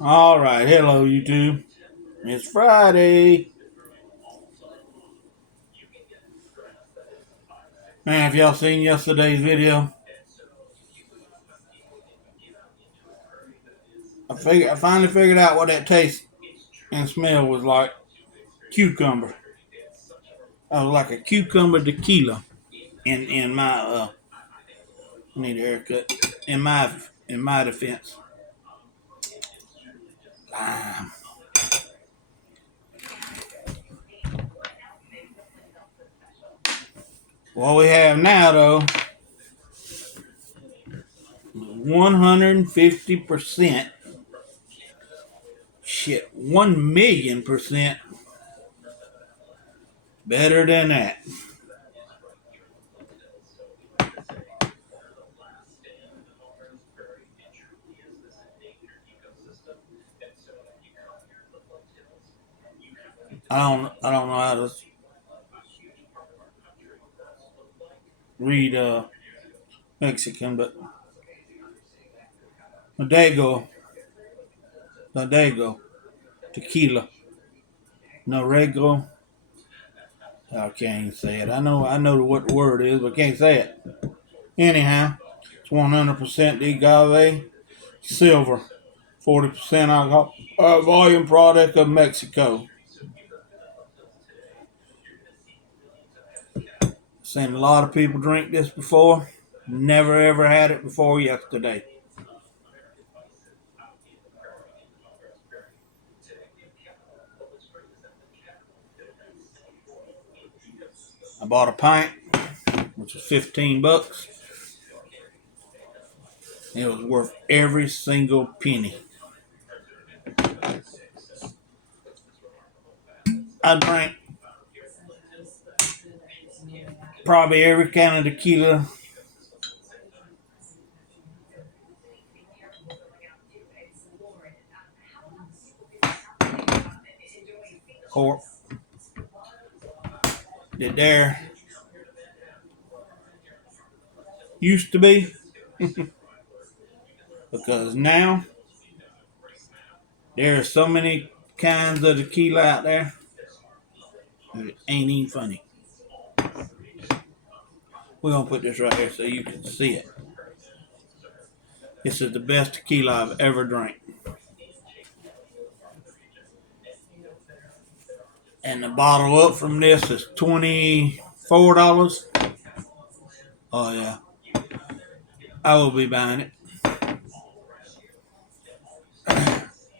All right, hello YouTube. It's Friday. Man, have y'all seen yesterday's video? I finally figured out what that taste and smell was like. Cucumber. I was like a cucumber tequila. In my I need a haircut. In my defense. Ah. What we have now though, 150%. Shit, 1,000,000% better than that. I don't know how to read Mexican, but Bodego, Bodego, Tequila, Norego. I can't even say it. I know what the word is, but can't say it. Anyhow, it's 100% agave, silver, 40% alcohol, volume product of Mexico. Seen a lot of people drink this before. Never ever had it before yesterday. I bought a pint, which was $15. It was worth every single penny. I drank probably every can of tequila, cork, that there used to be, because now there are so many kinds of tequila out there, it ain't even funny. We're gonna put this right here so you can see it. This is the best tequila I've ever drank. And the bottle up from this is $24. Oh yeah, I will be buying it.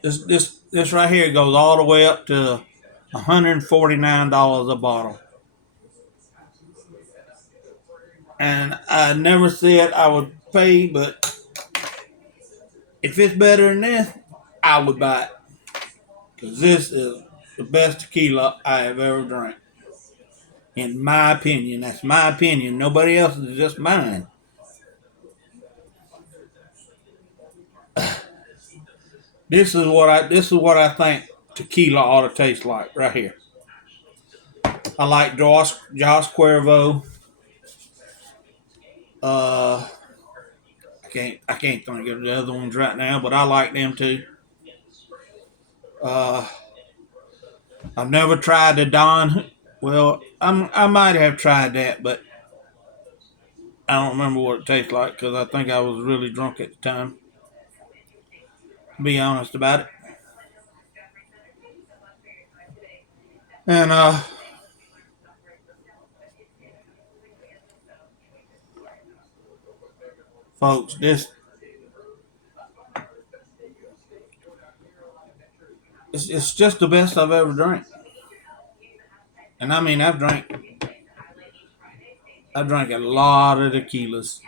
This right here goes all the way up to $149 a bottle. And I never said I would pay, but if it's better than this, I would buy it. Because this is the best tequila I have ever drank. In my opinion. That's my opinion. Nobody else's, is just mine. This is what I think tequila ought to taste like right here. I like Josh Cuervo. Uh, I can't think of the other ones right now, but I like them too. Uh, I've never tried the Don. Well, I might have tried that, but I don't remember what it tastes like because I think I was really drunk at the time. To be honest about it. And folks, this it's just the best I've ever drank. And I mean, I drank a lot of tequilas.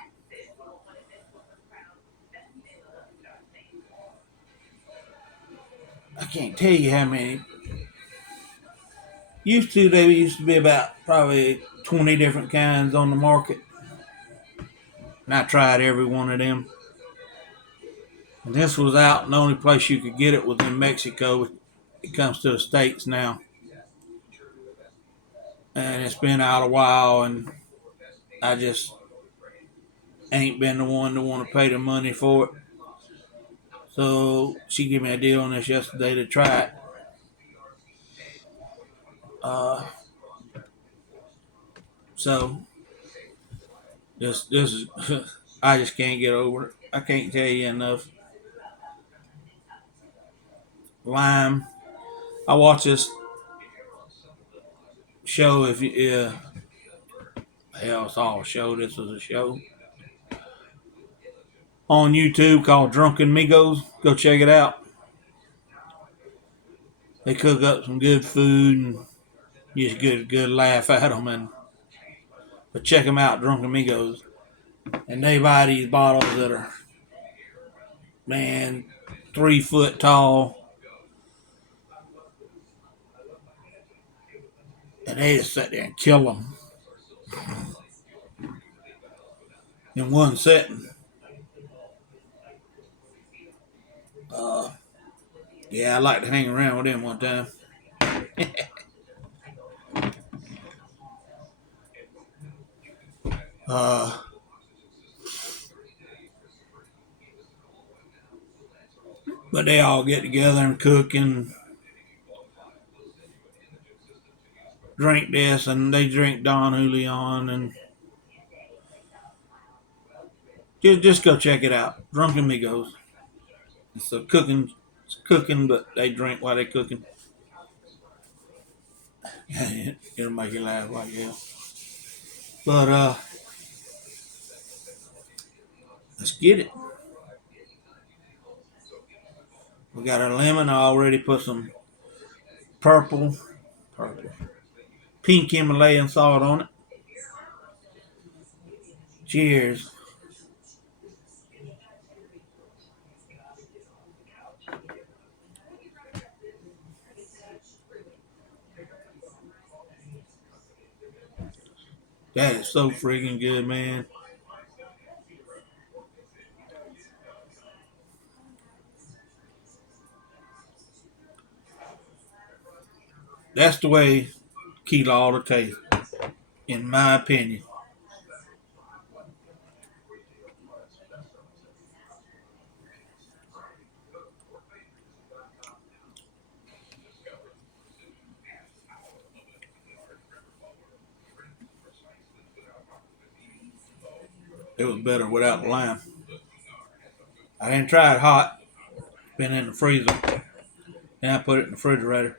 I can't tell you how many. There used to be about probably 20 different kinds on the market. And I tried every one of them. And this was out, and the only place you could get it was in Mexico. It comes to the States now. And it's been out a while, and I just ain't been the one to want to pay the money for it. So she gave me a deal on this yesterday to try it. Uh, so this is I just can't get over it. I can't tell you enough. Lime. I watch this show. If you hell, it's all a show. This is a show on YouTube called Drunken Migos. Go check it out. They cook up some good food and just get a good laugh at them. But check them out, Drunken Migos. And they buy these bottles that are, man, 3 foot tall. And they just sit there and kill them in one setting. Yeah, I'd like to hang around with them one time. uh, but they all get together and cook and drink this, and they drink Don Julian, and just go check it out. Drunken Migos. It's cooking, but they drink while they cooking. It'll make you laugh like hell. But let's get it. We got our lemon. I already put some purple, pink Himalayan salt on it. Cheers. That is so freaking good, man. That's the way tequila ought to taste, in my opinion. It was better without lime. I didn't try it hot. It's been in the freezer. Then I put it in the refrigerator.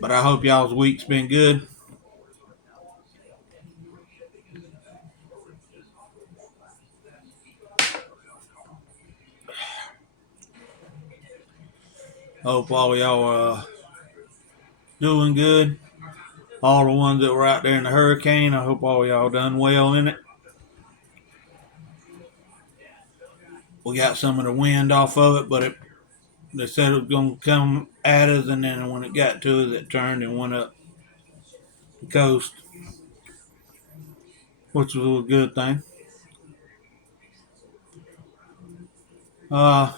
But I hope y'all's week's been good. Hope all y'all are doing good. All the ones that were out there in the hurricane, I hope all y'all done well in it. We got some of the wind off of it, but they said it was going to come at us, and then when it got to us, it turned and went up the coast, which was a good thing. Uh,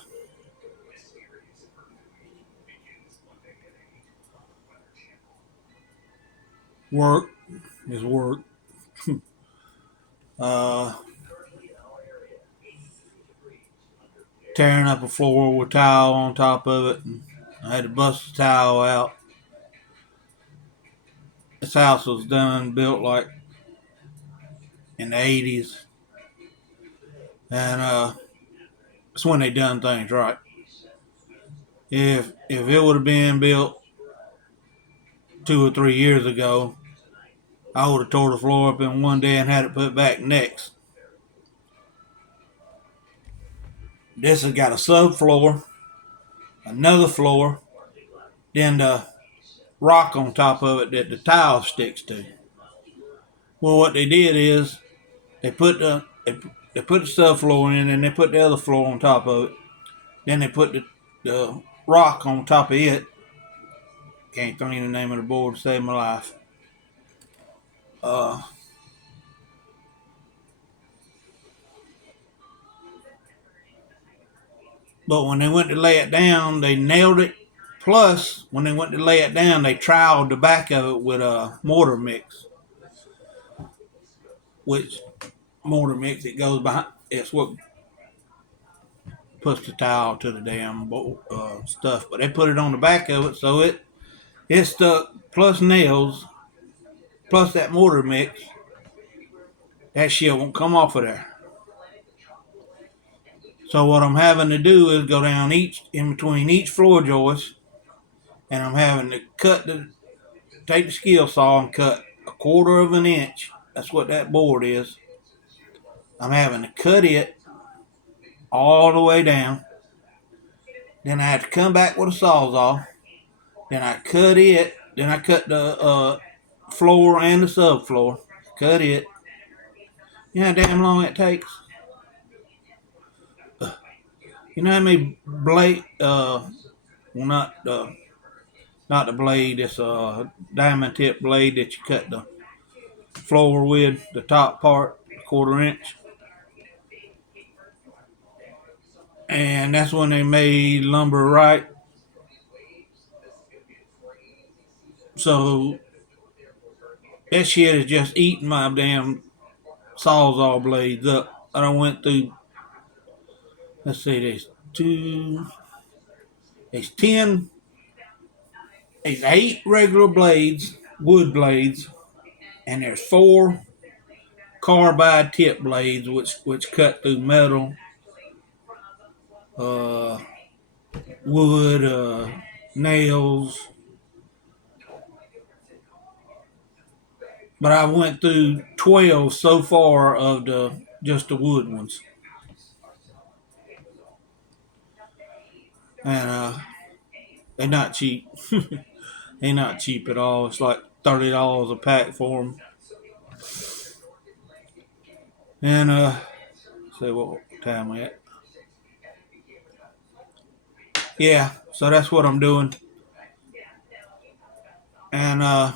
work is work. uh, Tearing up a floor with tile on top of it, and I had to bust the tile out. This house was built like in the 80s, and it's when they done things right. If it would have been built 2 or 3 years ago, I would have tore the floor up in one day and had it put back next. This has got a subfloor, another floor, then the rock on top of it that the tile sticks to. Well, what they did is they put the subfloor in, and they put the other floor on top of it. Then they put the rock on top of it. Can't think of the name of the board to save my life. Uh, but when they went to lay it down, they nailed it. Plus, when they went to lay it down, they troweled the back of it with a mortar mix, which mortar mix it goes behind It's what puts the towel to the damn stuff. But they put it on the back of it, so it's stuck. Plus nails, plus that mortar mix. That shit won't come off of there. So what I'm having to do is go down in between each floor joist, and I'm having to take the skill saw and cut 1/4 of an inch. That's what that board is. I'm having to cut it all the way down. Then I have to come back with a sawzall. Then I cut it. Then I cut the floor and the subfloor. Cut it. You know how damn long it takes? You know how many blade? Well, not the blade. It's a diamond tip blade that you cut the floor with, the top part, 1/4 inch. And that's when they made lumber right. So that shit is just eating my damn sawzall blades up. I done went through. Let's see, there's 10, there's 8 regular blades, wood blades, and there's 4 carbide tip blades, which cut through metal, uh, wood, nails. But I went through 12 so far of just the wood ones, and they're not cheap. They're not cheap at all. It's like $30 a pack for them. And see what time we at. Yeah, so that's what I'm doing. And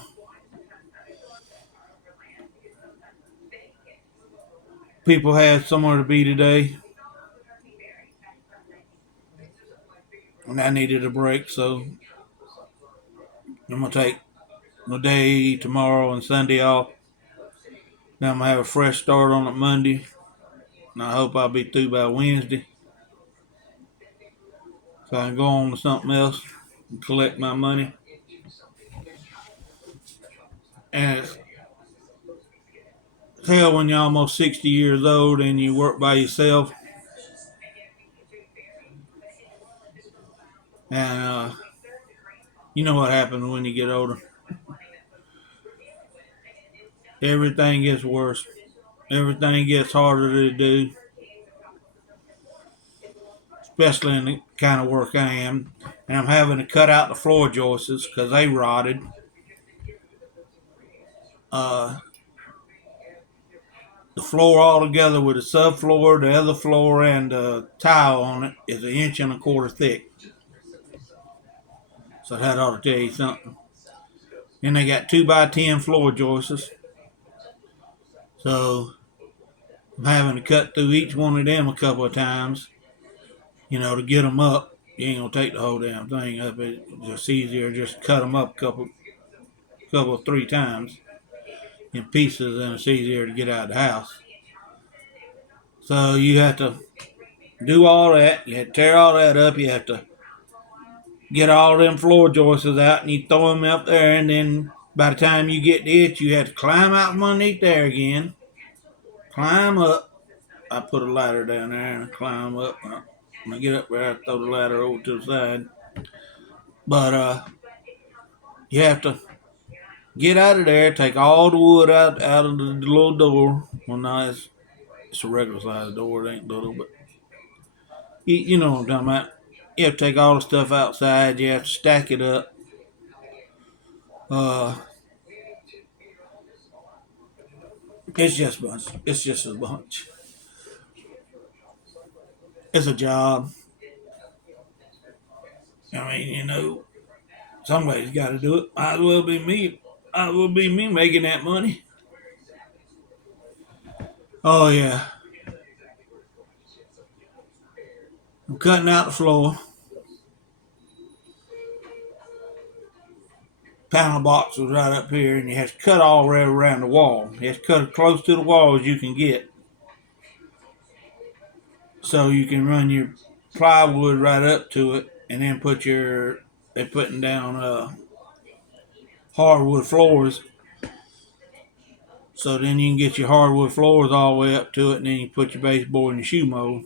people had somewhere to be today, and I needed a break, so I'm gonna take the day tomorrow and Sunday off. Now I'm gonna have a fresh start on it Monday, and I hope I'll be through by Wednesday, so I can go on to something else and collect my money. And it's hell when you're almost 60 years old and you work by yourself, and you know what happens when you get older. Everything gets worse. Everything gets harder to do, especially in the kind of work I am. And I'm having to cut out the floor joists because they rotted. Uh, the floor all together with the subfloor, the other floor, and the tile on it is 1.25 inches thick. So that ought to tell you something. Then they got 2x10 floor joists. So I'm having to cut through each one of them a couple of times, to get them up. You ain't gonna take the whole damn thing up. It's just easier just cut them up a couple 3 times in pieces, and it's easier to get out of the house. So you have to do all that. You have to tear all that up. You have to get all them floor joists out, and you throw them up there, and then by the time you get to it, you have to climb out from underneath there again. Climb up. I put a ladder down there and I climb up. When I get up there, I throw the ladder over to the side. But you have to get out of there, take all the wood out of the little door. Well, no, it's a regular size door. It ain't little, but you know what I'm talking about. You have to take all the stuff outside. You have to stack it up. Uh, it's just a bunch. It's just a bunch. It's a job. I mean, somebody's got to do it. Might as well be me. Might as well be me making that money. Oh yeah. I'm cutting out the floor. Panel box was right up here, and you have to cut all right around the wall. You have to cut as close to the wall as you can get. so you can run your plywood right up to it, and then they're putting down hardwood floors. So then you can get your hardwood floors all the way up to it, and then you put your baseboard and your shoe mold.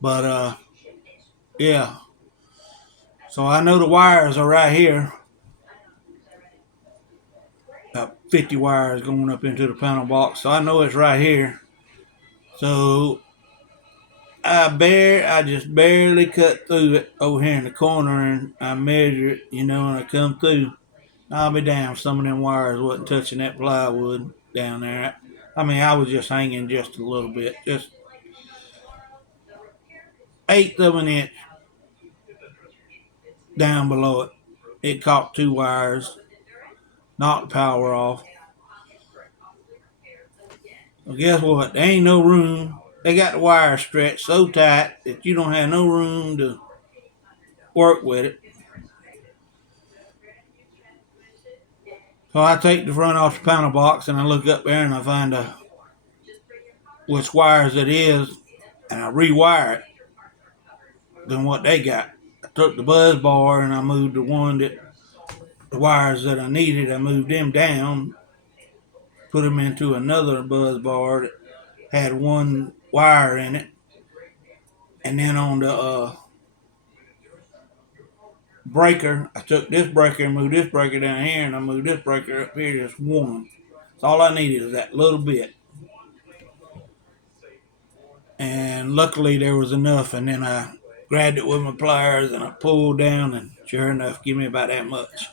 But yeah. So I know the wires are right here. About 50 wires going up into the panel box. So I know it's right here. So I just barely cut through it over here in the corner, and I measure it, and I come through. I'll be damned, some of them wires wasn't touching that plywood down there. I mean, I was just hanging just a little bit, just eighth of an inch down below it. It caught two wires, knocked the power off. Well, guess what? There ain't no room. They got the wire stretched so tight that you don't have no room to work with it. So I take the front off the panel box and I look up there and I find which wires it is, and I rewire it than what they got. I took the buzz bar and I moved the wires that I needed, I moved them down, put them into another buzz bar that had one wire in it, and then on the breaker, I took this breaker and moved this breaker down here, and I moved this breaker up here, just one. So all I needed is that little bit. And luckily there was enough, and then I grabbed it with my pliers and I pulled down, and sure enough, give me about that much.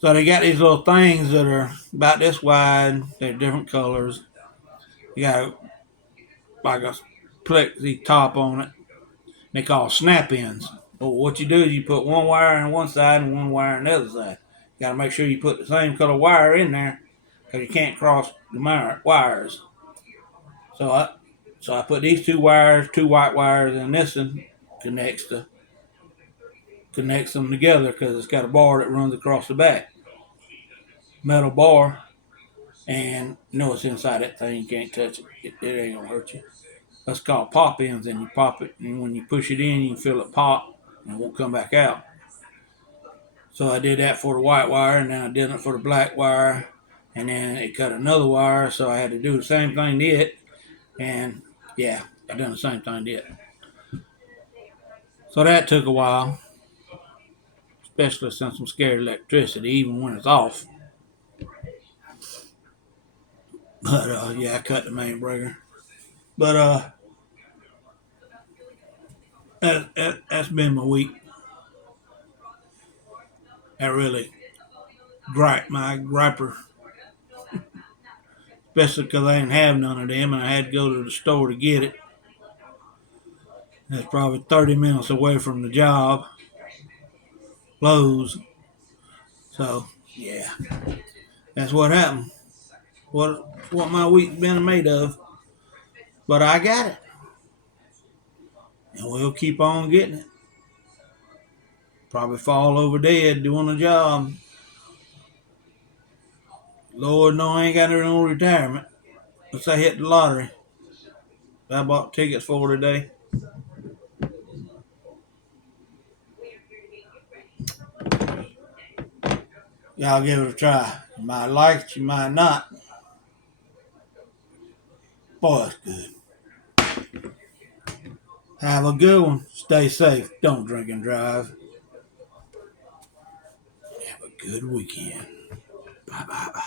So they got these little things that are about this wide. They're different colors. You got like a plexi top on it. They call snap-ins. Well, what you do is you put one wire on one side and one wire on the other side. You got to make sure you put the same color wire in there, because you can't cross the wires. So I put these two wires, two white wires, and this one connects them together, because it's got a bar that runs across the back. Metal bar, and it's inside that thing. You can't touch it. It ain't gonna hurt you. That's called pop ins, and you pop it, and when you push it in, you can feel it pop, and it won't come back out. So I did that for the white wire, and then I did it for the black wire, and then it cut another wire, so I had to do the same thing to it, and yeah, I done the same thing to it. So that took a while, especially since I'm scared of electricity, even when it's off. But yeah, I cut the main breaker. But that's been my week. That really my griper, especially because I didn't have none of them and I had to go to the store to get it. That's probably 30 minutes away from the job, Lowe's. So yeah, that's what happened. What my week's been made of. But I got it, and we'll keep on getting it. Probably fall over dead doing the job. Lord, no, I ain't got no retirement. Unless I hit the lottery. I bought tickets for today. Y'all give it a try. You might like it, you might not. Boy, it's good. Have a good one. Stay safe. Don't drink and drive. Have a good weekend. Bye.